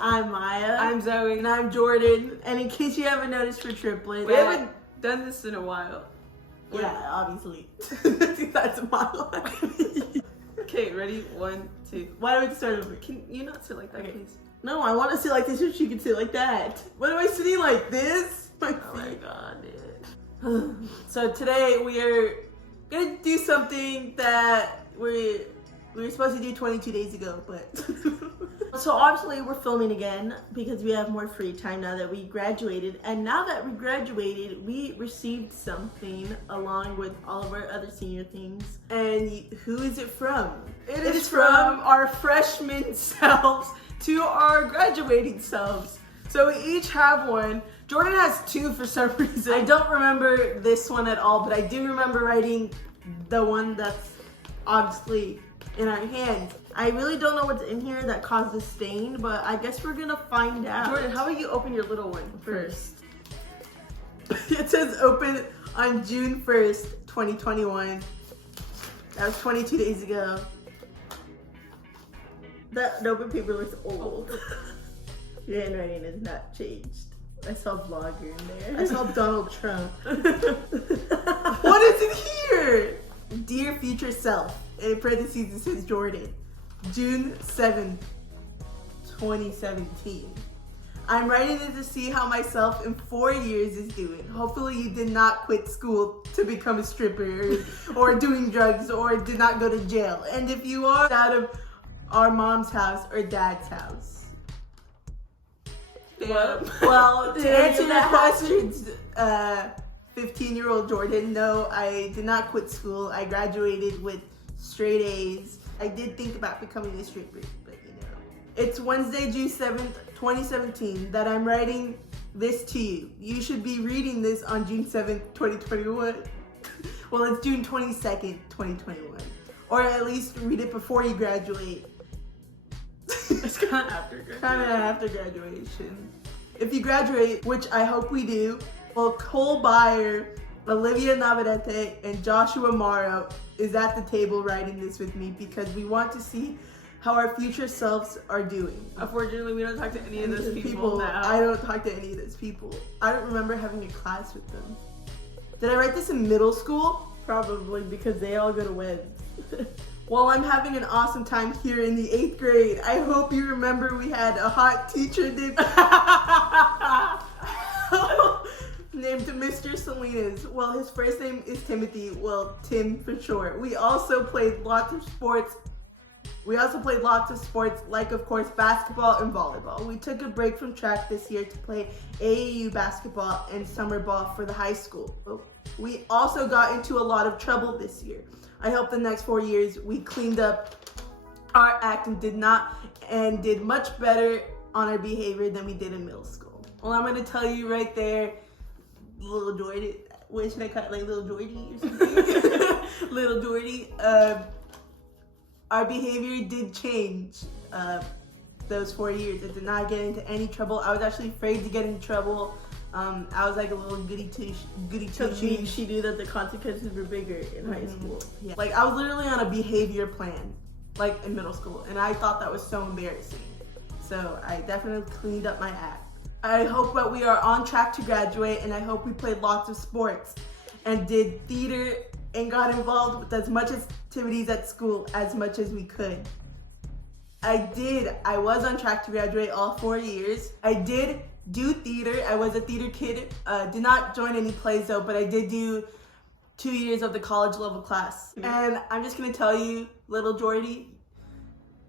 I'm Maya. I'm Zoe. And I'm Jordan. And in case you haven't noticed for triplets, We haven't done this in a while. Yeah, obviously. That's my line. Okay, ready? 1, 2. Why do we start over? Can you not sit like that, Okay. please? No, I want to sit like this so she can sit like that. What am I sitting like this? Oh my god, dude. So today we are gonna do something that we were supposed to do 22 days ago, but so obviously we're filming again because we have more free time now that we graduated. And now that we graduated, we received something along with all of our other senior things. And who is it from? It is from our freshman selves to our graduating selves. So we each have one. Jordan has 2 for some reason. I don't remember this one at all, but I do remember writing the one that's obviously in our hands. I really don't know what's in here that caused the stain, but I guess we're gonna find out. Jordan, how about you open your little one first? It says open on June 1st, 2021. That was 22 days ago. That open paper looks old. Your handwriting has not changed. I saw vlogger in there. I saw Donald Trump. What is in here? Dear future self, in parentheses it says Jordan, June 7th, 2017. I'm writing it to see how myself in 4 years is doing. Hopefully you did not quit school to become a stripper or doing drugs or did not go to jail. And if you are, out of our mom's house or dad's house. Well, to answer your questions, 15-year-old Jordan, no, I did not quit school. I graduated with straight A's. I did think about becoming a stripper, but you know. It's Wednesday, June 7th, 2017, that I'm writing this to you. You should be reading this on June 7th, 2021. Well, it's June 22nd, 2021. Or at least read it before you graduate. It's kind of after graduation. Kind of after graduation. If you graduate, which I hope we do, well, Cole Byer, Olivia Navarrete, and Joshua Morrow is at the table writing this with me because we want to see how our future selves are doing. Unfortunately, we don't talk to any of those people now. I don't talk to any of those people. I don't remember having a class with them. Did I write this in middle school? Probably, because they all go to WED. Well, I'm having an awesome time here in the 8th grade. I hope you remember we had a hot teacher named Mr. Salinas. Well, his first name is Timothy. Well, Tim for short. We also played lots of sports. Like, of course, basketball and volleyball. We took a break from track this year to play AAU basketball and summer ball for the high school. We also got into a lot of trouble this year. I hope the next 4 years we cleaned up our act and did much better on our behavior than we did in middle school. Well, I'm gonna tell you right there, little Jordy, what should I call it, like little Jordy or something? Little Jordy, our behavior did change those 4 years. It did not get into any trouble. I was actually afraid to get in trouble. I was like a little goody two shoes. She knew that the consequences were bigger in high school. Yeah. Like I was literally on a behavior plan, like in middle school, and I thought that was so embarrassing. So I definitely cleaned up my act. I hope that we are on track to graduate, and I hope we played lots of sports and did theater and got involved with as much activities at school as much as we could. I was on track to graduate all 4 years. I did do theater. I was a theater kid. Did not join any plays though, but I did do 2 years of the college level class. And I'm just gonna tell you, little Jordy,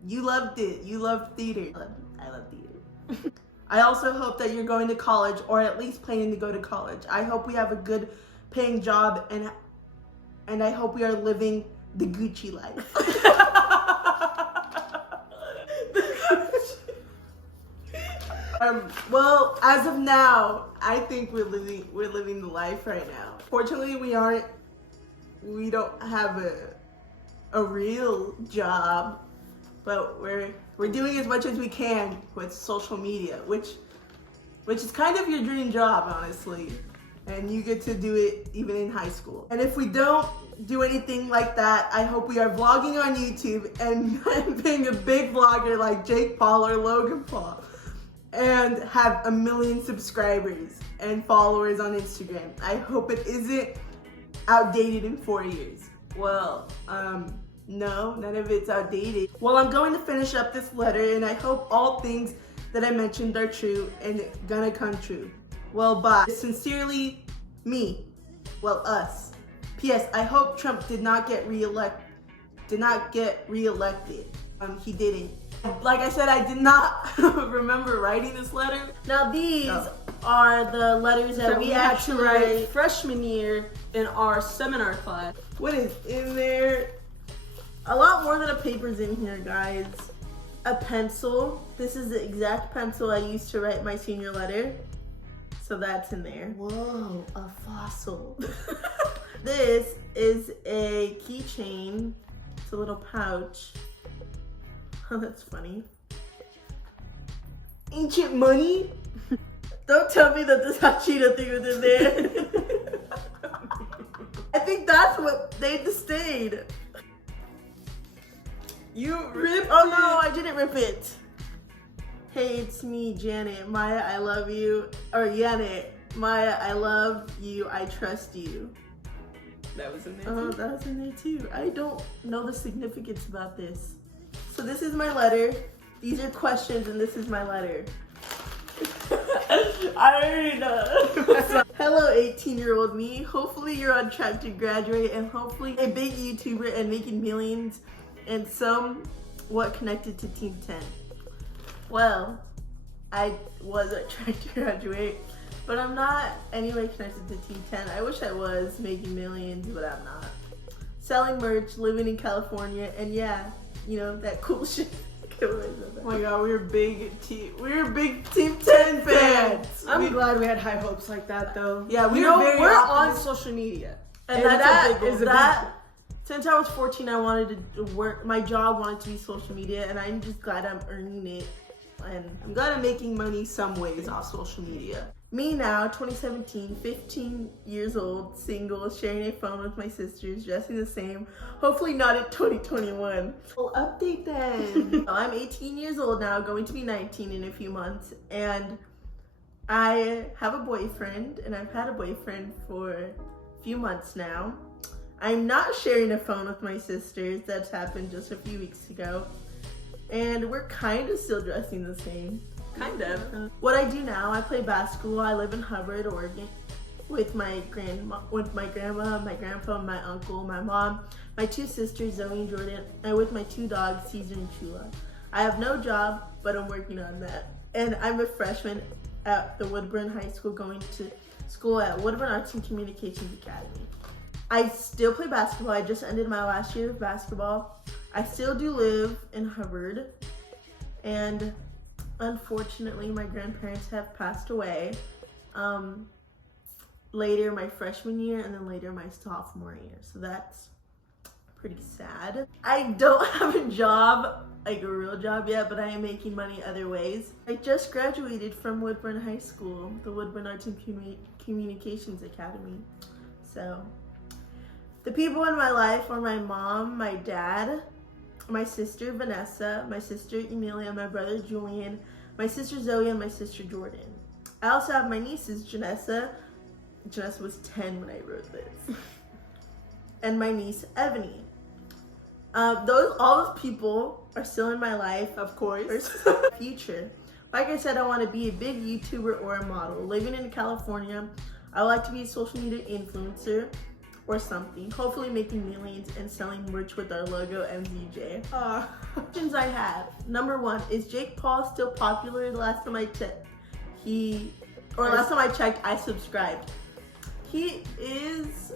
you loved it. You loved theater. I love theater. I also hope that you're going to college, or at least planning to go to college. I hope we have a good paying job, and I hope we are living the Gucci life. Well, as of now, I think we're living the life right now. Fortunately, we don't have a real job, but we're doing as much as we can with social media, which is kind of your dream job, honestly. And you get to do it even in high school. And if we don't do anything like that, I hope we are vlogging on YouTube and being a big vlogger like Jake Paul or Logan Paul. and have 1 million subscribers and followers on Instagram. I hope it isn't outdated in 4 years. Well, no, none of it's outdated. Well, I'm going to finish up this letter, and I hope all things that I mentioned are true and gonna come true. Well, bye. Sincerely, me. Well, us. P.S. I hope Trump did not get reelected. He didn't. Like I said, I did not remember writing this letter. Now these are the letters that we actually write freshman year in our seminar class. What is in there? A lot more than a paper's in here, guys. A pencil. This is the exact pencil I used to write my senior letter. So that's in there. Whoa, a fossil. This is a keychain. It's a little pouch. Oh, that's funny. Ancient money? Don't tell me that this Hachita thing was in there. I think that's what they stayed. You ripped Oh no, I didn't rip it. Hey, it's me, Janet. Maya, I love you. Or Janet. Maya, I love you. I trust you. That was in there. Oh, that was in there too. I don't know the significance about this. So this is my letter. These are questions, and this is my letter. I already know. Hello, 18-year-old me. Hopefully you're on track to graduate, and hopefully a big YouTuber and making millions, and somewhat connected to Team 10. Well, I was on track to graduate, but I'm not anyway connected to Team 10. I wish I was making millions, but I'm not. Selling merch, living in California, and yeah, you know, that cool shit. Oh my god, we were big Team 10 fans. I'm glad we had high hopes like that, though. Yeah, we're on optimistic. social media, and that is that. Since I was 14, I wanted to work. My job wanted to be social media, and I'm just glad I'm earning it, and I'm glad I'm making money some ways off social media. Me now, 2017, 15 years old, single, sharing a phone with my sisters, dressing the same. Hopefully not in 2021. Well, update then. I'm 18 years old now, going to be 19 in a few months, and I have a boyfriend, and I've had a boyfriend for a few months now. I'm not sharing a phone with my sisters. That's happened just a few weeks ago. And we're kind of still dressing the same. kind of. What I do now, I play basketball. I live in Hubbard, Oregon, with my grandma, my grandpa, my uncle, my mom, my 2 sisters, Zoe and Jordan, and with my 2 dogs, Caesar and Chula. I have no job, but I'm working on that. And I'm a freshman at the Woodburn High School, going to school at Woodburn Arts and Communications Academy. I still play basketball. I just ended my last year of basketball. I still do live in Hubbard, and unfortunately my grandparents have passed away later my freshman year and then later my sophomore year, so that's pretty sad. I don't have a job, like a real job yet, but I am making money other ways. I just graduated from Woodburn High School, the Woodburn Arts and Communications Academy. So the people in my life are my mom, my dad, my sister Vanessa, my sister Emilia, my brother Julian, my sister Zoe, and my sister Jordan. I also have my nieces Janessa. Janessa was 10 when I wrote this. And my niece Ebony. All those people are still in my life, of course. Future. Like I said, I want to be a big YouTuber or a model. Living in California, I would like to be a social media influencer or something. Hopefully making millions and selling merch with our logo, MZJ. Questions I have. Number 1, is Jake Paul still popular? Last time I checked, I subscribed. He's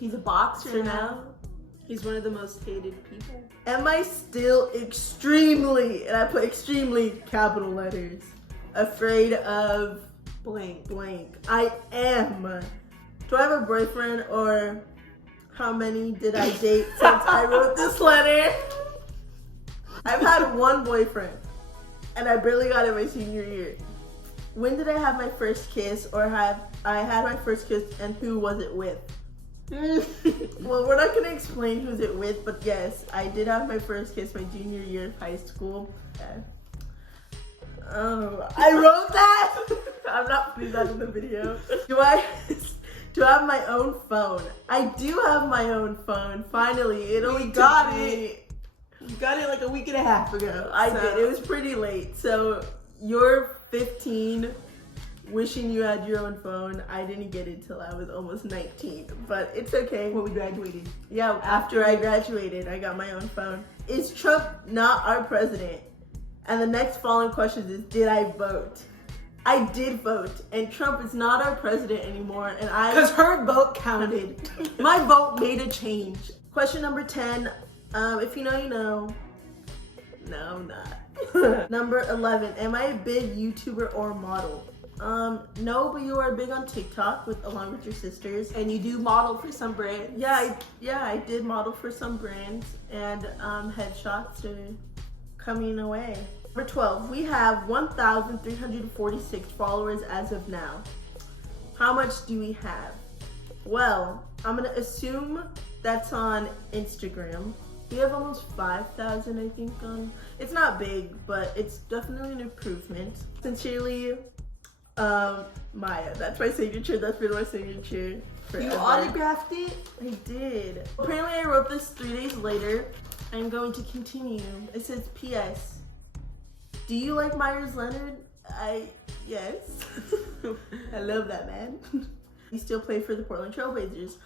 a boxer now. He's one of the most hated people. Am I still extremely, and I put extremely capital letters, afraid of blank? I am. Do I have a boyfriend, or how many did I date since I wrote this letter? I've had 1 boyfriend, and I barely got it my senior year. When did I have my first kiss, or have I had my first kiss, and who was it with? Well, we're not going to explain who's it with, but yes, I did have my first kiss my junior year of high school. Oh, I wrote that. I'm not putting that in the video. Do I have my own phone? I do have my own phone. Finally, it only got it. You got it like a week and a half ago. I did. It was pretty late. So you're 15, wishing you had your own phone. I didn't get it till I was almost 19, but it's okay. When we graduated. Yeah, after I graduated, I got my own phone. Is Trump not our president? And the next following question is, did I vote? I did vote, and Trump is not our president anymore, and because her vote counted. My vote made a change. Question number 10, if you know, you know. No, I'm not. Number 11, am I a big YouTuber or model? No, but you are big on TikTok along with your sisters. And you do model for some brands. Yeah, I did model for some brands, and headshots are coming away. Number 12, we have 1,346 followers as of now. How much do we have? Well, I'm gonna assume that's on Instagram. We have almost 5,000, I think, on. It's not big, but it's definitely an improvement. Sincerely, Maya. That's my signature. That's been my signature forever. You autographed it? I did. Apparently, I wrote this 3 days later. I'm going to continue. It says, P.S. Do you like Myers Leonard? Yes. I love that man. He still plays for the Portland Trailblazers.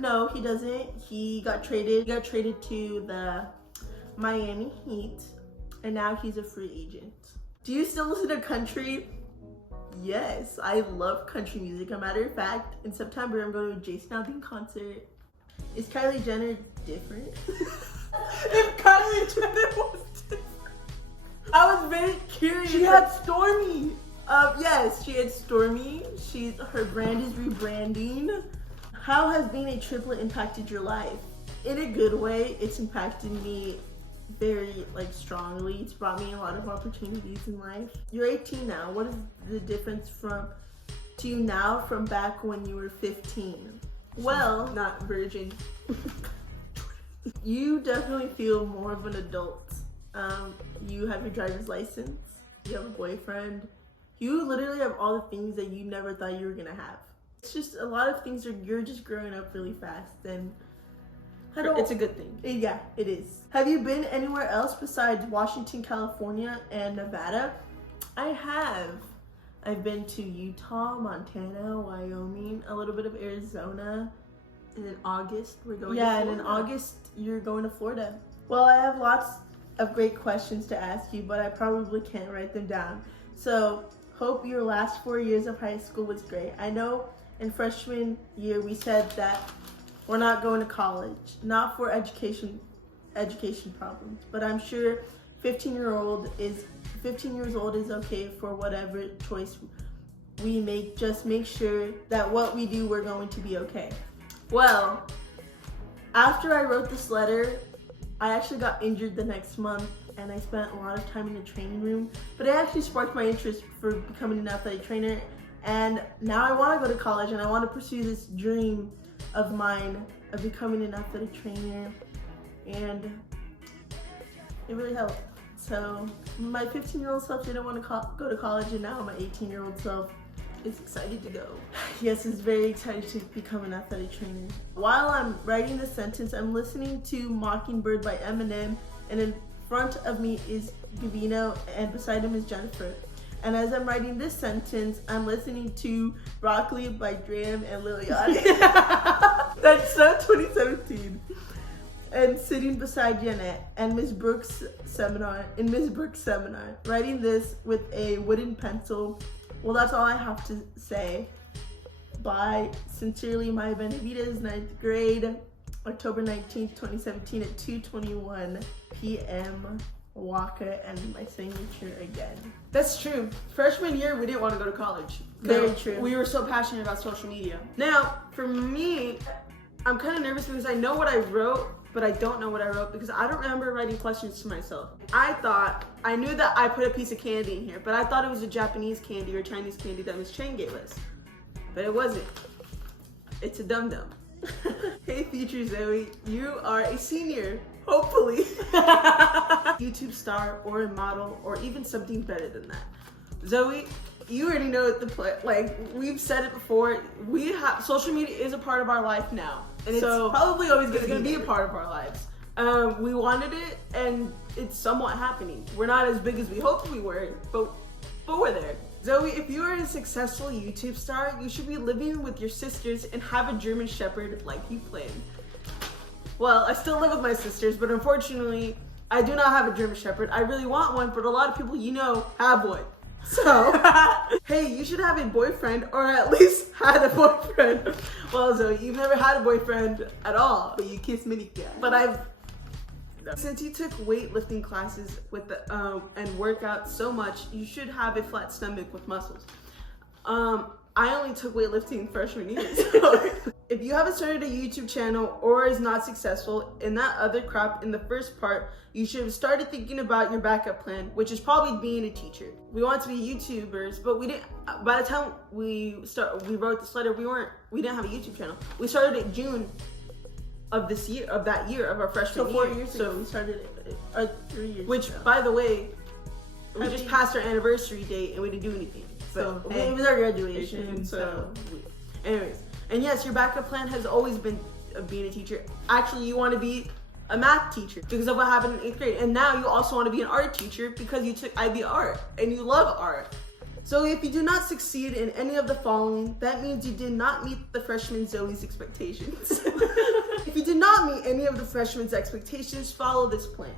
No, he doesn't. He got traded. He got traded to the Miami Heat, and now he's a free agent. Do you still listen to country? Yes, I love country music. As a matter of fact, in September, I'm going to a Jason Aldean concert. Is Kylie Jenner different? If Kylie Jenner was different. I was very curious. She had Stormy. Yes, she had Stormy. Her brand is rebranding. How has being a triplet impacted your life? In a good way. It's impacted me very strongly. It's brought me a lot of opportunities in life. You're 18 now. What is the difference to you now from back when you were 15? Well, not virgin. You definitely feel more of an adult. You have your driver's license. You have a boyfriend. You literally have all the things that you never thought you were gonna have. It's just a lot of things you're just growing up really fast, and it's a good thing. Yeah, it is. Have you been anywhere else besides Washington, California, and Nevada? I have. I've been to Utah, Montana, Wyoming, a little bit of Arizona. And in August, we're going to Florida. Florida. And in August, you're going to Florida. Well, I have lots of great questions to ask you, but I probably can't write them down. So, hope your last 4 years of high school was great. I know in freshman year we said that we're not going to college, not for education problems, but I'm sure 15 years old is okay for whatever choice we make. Just make sure that what we do, we're going to be okay. Well, after I wrote this letter, I actually got injured the next month, and I spent a lot of time in the training room, but it actually sparked my interest for becoming an athletic trainer, and now I want to go to college, and I want to pursue this dream of mine of becoming an athletic trainer, and it really helped. So my 15-year-old self didn't want to go to college, and now my 18-year-old self is excited to go. Yes, is very excited to become an athletic trainer. While I'm writing this sentence, I'm listening to Mockingbird by Eminem, and in front of me is Gavino, and beside him is Jennifer. And as I'm writing this sentence, I'm listening to Broccoli by Dram and Lil Yachty. That's so 2017. And sitting beside Janet and Miss Brooks' seminar, writing this with a wooden pencil. Well, that's all I have to say. Bye. Sincerely, Maya Benavides, 9th grade, October 19th, 2017 at 2:21 p.m. Waka, and my signature again. That's true. Freshman year, we didn't want to go to college. Very true. We were so passionate about social media. Now, for me, I'm kind of nervous because I know what I wrote, but I don't know what I wrote because I don't remember writing questions to myself. I knew that I put a piece of candy in here, but I thought it was a Japanese candy or Chinese candy that Miss Chang gave us. But it wasn't. It's a dum-dum. Hey, future Zoe, you are a senior. Hopefully. YouTube star or a model or even something better than that. Zoe, you already know the play. Like, we've said it before. We have social media is a part of our life now, and So, it's probably always going to be a part of our lives. We wanted it, and it's somewhat happening. We're not as big as we hoped we were, but we're there. Zoe, if you are a successful YouTube star, you should be living with your sisters and have a German Shepherd like you planned. Well, I still live with my sisters, but unfortunately, I do not have a German Shepherd. I really want one, but a lot of people you know have one. So, hey, you should have a boyfriend, or at least had a boyfriend. Well, Zoe, you've never had a boyfriend at all. But you kiss Monica. But since you took weightlifting classes with the and work out so much, you should have a flat stomach with muscles. I only took weightlifting freshman year. So if you haven't started a YouTube channel or is not successful in that other crap in the first part, you should have started thinking about your backup plan, which is probably being a teacher. We want to be YouTubers, but we didn't. By the time we wrote this letter, we didn't have a YouTube channel. We started it June of this year, of our freshman year. 4 years ago we started it, 3 years Which, ago. by the way, we just passed our anniversary date and we didn't do anything. So, But, it was our graduation, so. Anyways, and yes, your backup plan has always been being a teacher. Actually, you want to be a math teacher because of what happened in 8th grade. And now you also want to be an art teacher because you took IB art and you love art. So if you do not succeed in any of the following, that means you did not meet the freshman Zoe's expectations. If you did not meet any of the freshman's expectations, follow this plan.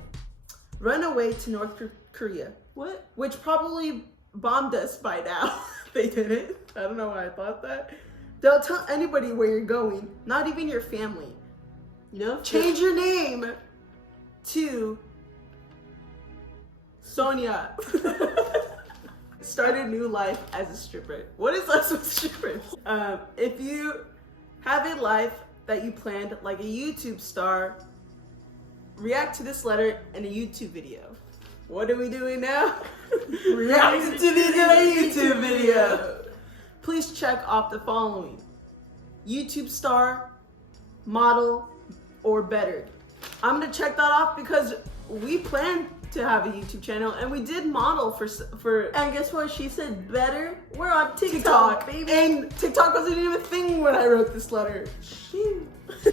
Run away to North Korea. What? Which probably bombed us by now. They didn't. I don't know why I thought that. Don't tell anybody where you're going, not even your family. You know? Change your name to Sonia. Start a new life as a stripper. What is us with strippers? If you have a life that you planned like a YouTube star, react to this letter in a YouTube video. What are we doing now? Reacting to this in a YouTube video. Please check off the following: YouTube star, model, or better. I'm gonna check that off because we planned to have a YouTube channel and we did model for And guess what? She said better. We're on TikTok, baby. and TikTok wasn't even a thing when I wrote this letter.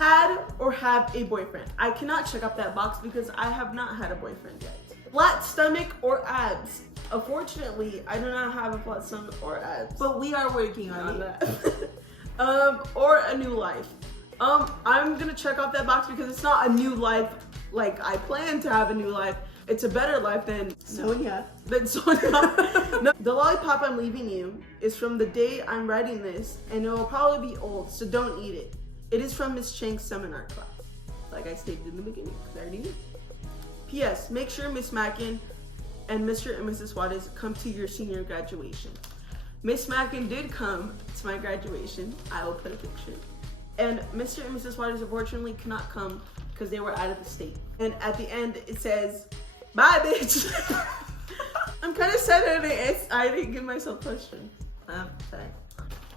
Had or have a boyfriend. I cannot check up that box because I have not had a boyfriend yet. Flat stomach or abs. Unfortunately, I do not have a flat stomach or abs. But we are working on that. Or a new life. I'm gonna check off that box because it's not a new life like I plan to have a new life. It's a better life than Sonia. No, the lollipop I'm leaving you is from the day I'm writing this, and it will probably be old, so don't eat it. It is from Miss Chang's seminar class, like I stated in the beginning, because I already knew. P.S. Make sure Miss Mackin and Mr. and Mrs. Juarez come to your senior graduation. Miss Mackin did come to my graduation. I will put a picture. And Mr. and Mrs. Juarez unfortunately cannot come because they were out of the state. And at the end it says, "Bye, bitch." I'm kind of sad that I didn't give myself questions. Sorry.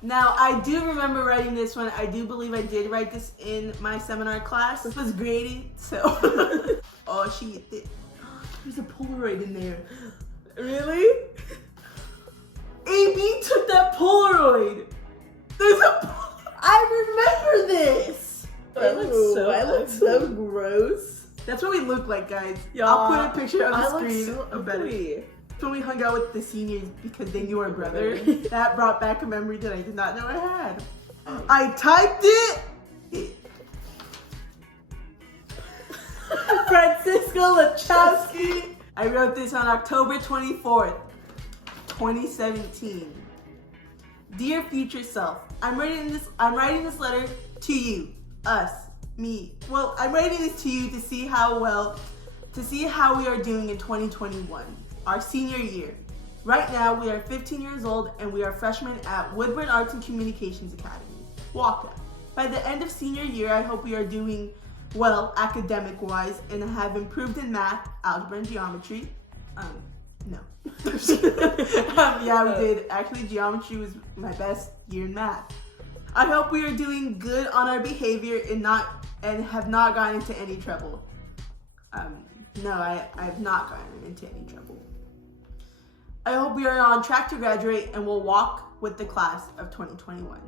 Now, I do remember writing this one. I do believe I did write this in my seminar class. This was graded, so. Oh, there's a Polaroid in there. Really? AB took that Polaroid. There's a. I remember this. I look so gross. That's what we look like, guys. Yeah, I'll put a picture on the I screen look so of better. ugly. When we hung out with the seniors because they knew our brother, that brought back a memory that I did not know I had. I typed it. Francisco Lachowski. I wrote this on October 24th, 2017. Dear future self, I'm writing this letter to you, us, me. Well, I'm writing this to you to see how we are doing in 2021, our senior year. Right now, we are 15 years old and we are freshmen at Woodburn Arts and Communications Academy, WACA. By the end of senior year, I hope we are doing well academic-wise and have improved in math, algebra, and geometry. No. Yeah, we did. Actually, geometry was my best year in math. I hope we are doing good on our behavior and have not gotten into any trouble. No, I have not gotten into any trouble. I hope we are on track to graduate and will walk with the class of 2021.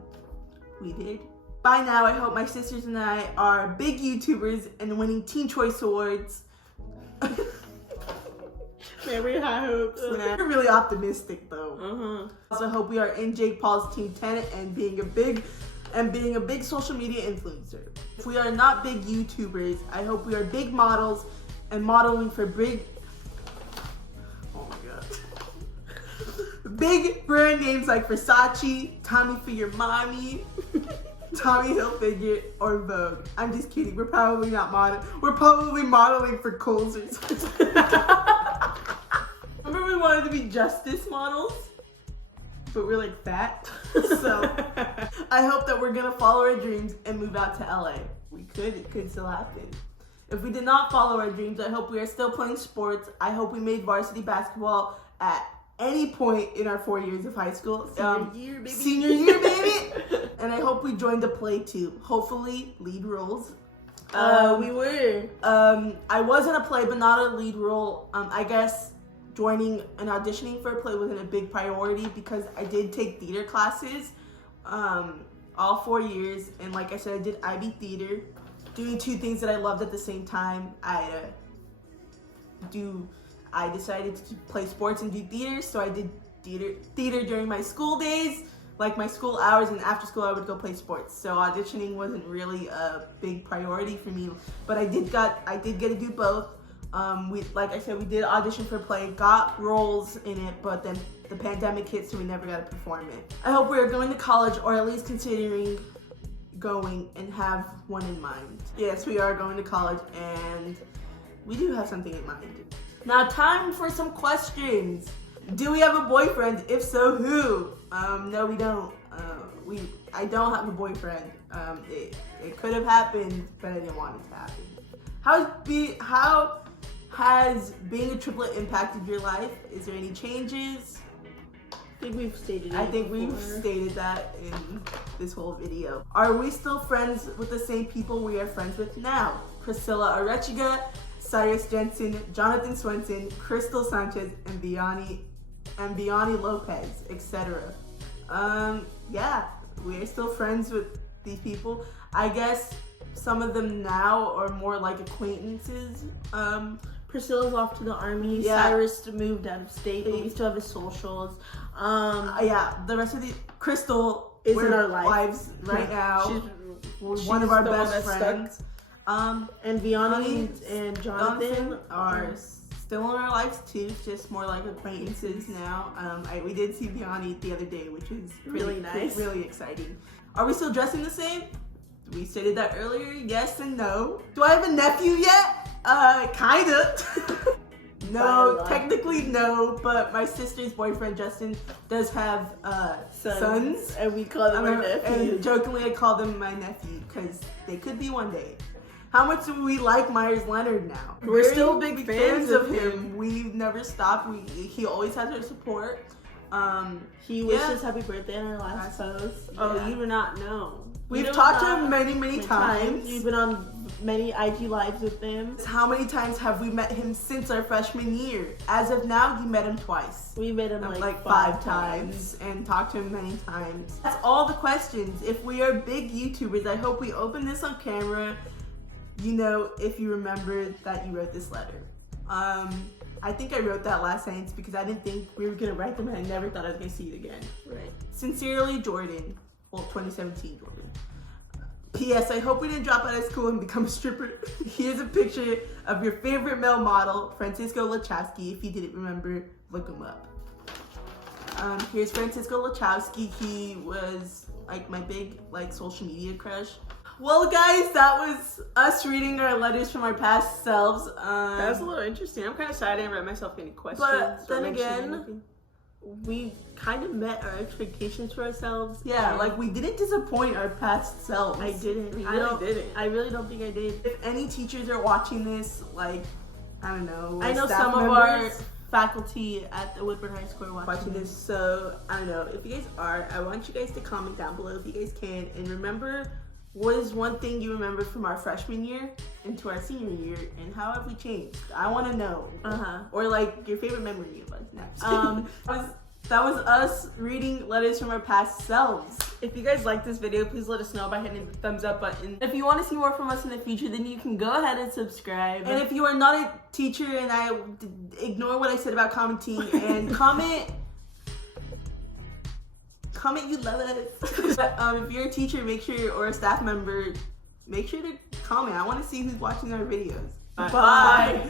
We did. By now, I hope my sisters and I are big YouTubers and winning Teen Choice Awards. Very high hopes. We're really optimistic though. Also hope we are in Jake Paul's Team 10 and being a big social media influencer. If we are not big YouTubers, I hope we are big models and modeling for big brand names like Versace, Tommy Figure, Tommy Hilfiger, or Vogue. I'm just kidding. We're probably not modeling. We're probably modeling for Kohl's or something. Remember we wanted to be Justice models, but we're like fat. So I hope that we're gonna follow our dreams and move out to LA. It could still happen. If we did not follow our dreams, I hope we are still playing sports. I hope we made varsity basketball at any point in our 4 years of high school. Senior year, baby. And I hope we joined a play too. Hopefully, lead roles. We were. I was in a play, but not a lead role. I guess joining and auditioning for a play wasn't a big priority because I did take theater classes all 4 years. And like I said, I did IB theater, doing two things that I loved at the same time. I decided to play sports and do theater, so I did theater during my school days, like my school hours, and after school I would go play sports. So auditioning wasn't really a big priority for me, but I did get to do both. Like I said, we did audition for a play, got roles in it, but then the pandemic hit, so we never got to perform it. I hope we are going to college, or at least considering going, and have one in mind. Yes, we are going to college, and we do have something in mind. Now, time for some questions. Do we have a boyfriend? If so, who? No, we don't. I don't have a boyfriend. It could have happened, but I didn't want it to happen. How has being a triplet impacted your life? Is there any changes? I think we've stated it. I think we've stated that in this whole video. Are we still friends with the same people we are friends with now? Priscilla Arechiga, Cyrus Jensen, Jonathan Swenson, Crystal Sanchez, and Vianney Lopez, etc. Yeah, we're still friends with these people. I guess some of them now are more like acquaintances. Priscilla's off to the army. Yeah. Cyrus moved out of state, but we still have his socials. Yeah, the rest of the Crystal is in our lives right now. She's one of our the best one that's friends. stuck. And Vianney and Jonathan are still in our lives too, just more like acquaintances now. We did see Vianney the other day, which is really nice, really exciting. Are we still dressing the same? We stated that earlier, yes and no. Do I have a nephew yet? Kinda. No, technically no, but my sister's boyfriend Justin does have sons, and we call them our nephews. And jokingly, I call them my nephew because they could be one day. How much do we like Myers Leonard now? We're still big fans of him. We've never stopped. He always has our support. He wished us happy birthday in our last post. Yeah. Oh, you do not know. We've talked to him many times. You've been on many IG lives with him. How many times have we met him since our freshman year? As of now, you met him twice. We met him like 5 times and talked to him many times. That's all the questions. If we are big YouTubers, I hope we open this on camera. You know, if you remember that you wrote this letter. I think I wrote that last sentence because I didn't think we were gonna write them and I never thought I was gonna see it again. Right. Sincerely, Jordan. Well, 2017 Jordan. P.S. I hope we didn't drop out of school and become a stripper. Here's a picture of your favorite male model, Francisco Lachowski. If you didn't remember, look him up. Here's Francisco Lachowski. He was like my big social media crush. Well, guys, that was us reading our letters from our past selves. That was a little interesting. I'm kind of sad I didn't write myself any questions. But then again, we kind of met our expectations for ourselves. Yeah, we didn't disappoint our past selves. I didn't. We really didn't. I really don't think I did. If any teachers are watching this, I don't know. I know some of our faculty at the Woodburn High School are watching this. So, I don't know. If you guys are, I want you guys to comment down below if you guys can. And remember, What is one thing you remember from our freshman year into our senior year, and how have we changed? I want to know. Or like your favorite memory of us next. That was us reading letters from our past selves. If you guys like this video, please let us know by hitting the thumbs up button. If you want to see more from us in the future, then you can go ahead and subscribe. And if you are not a teacher and I ignore what I said about commenting and comment you love us. But if you're a teacher, make sure, or a staff member, make sure to comment. I want to see who's watching our videos. Bye.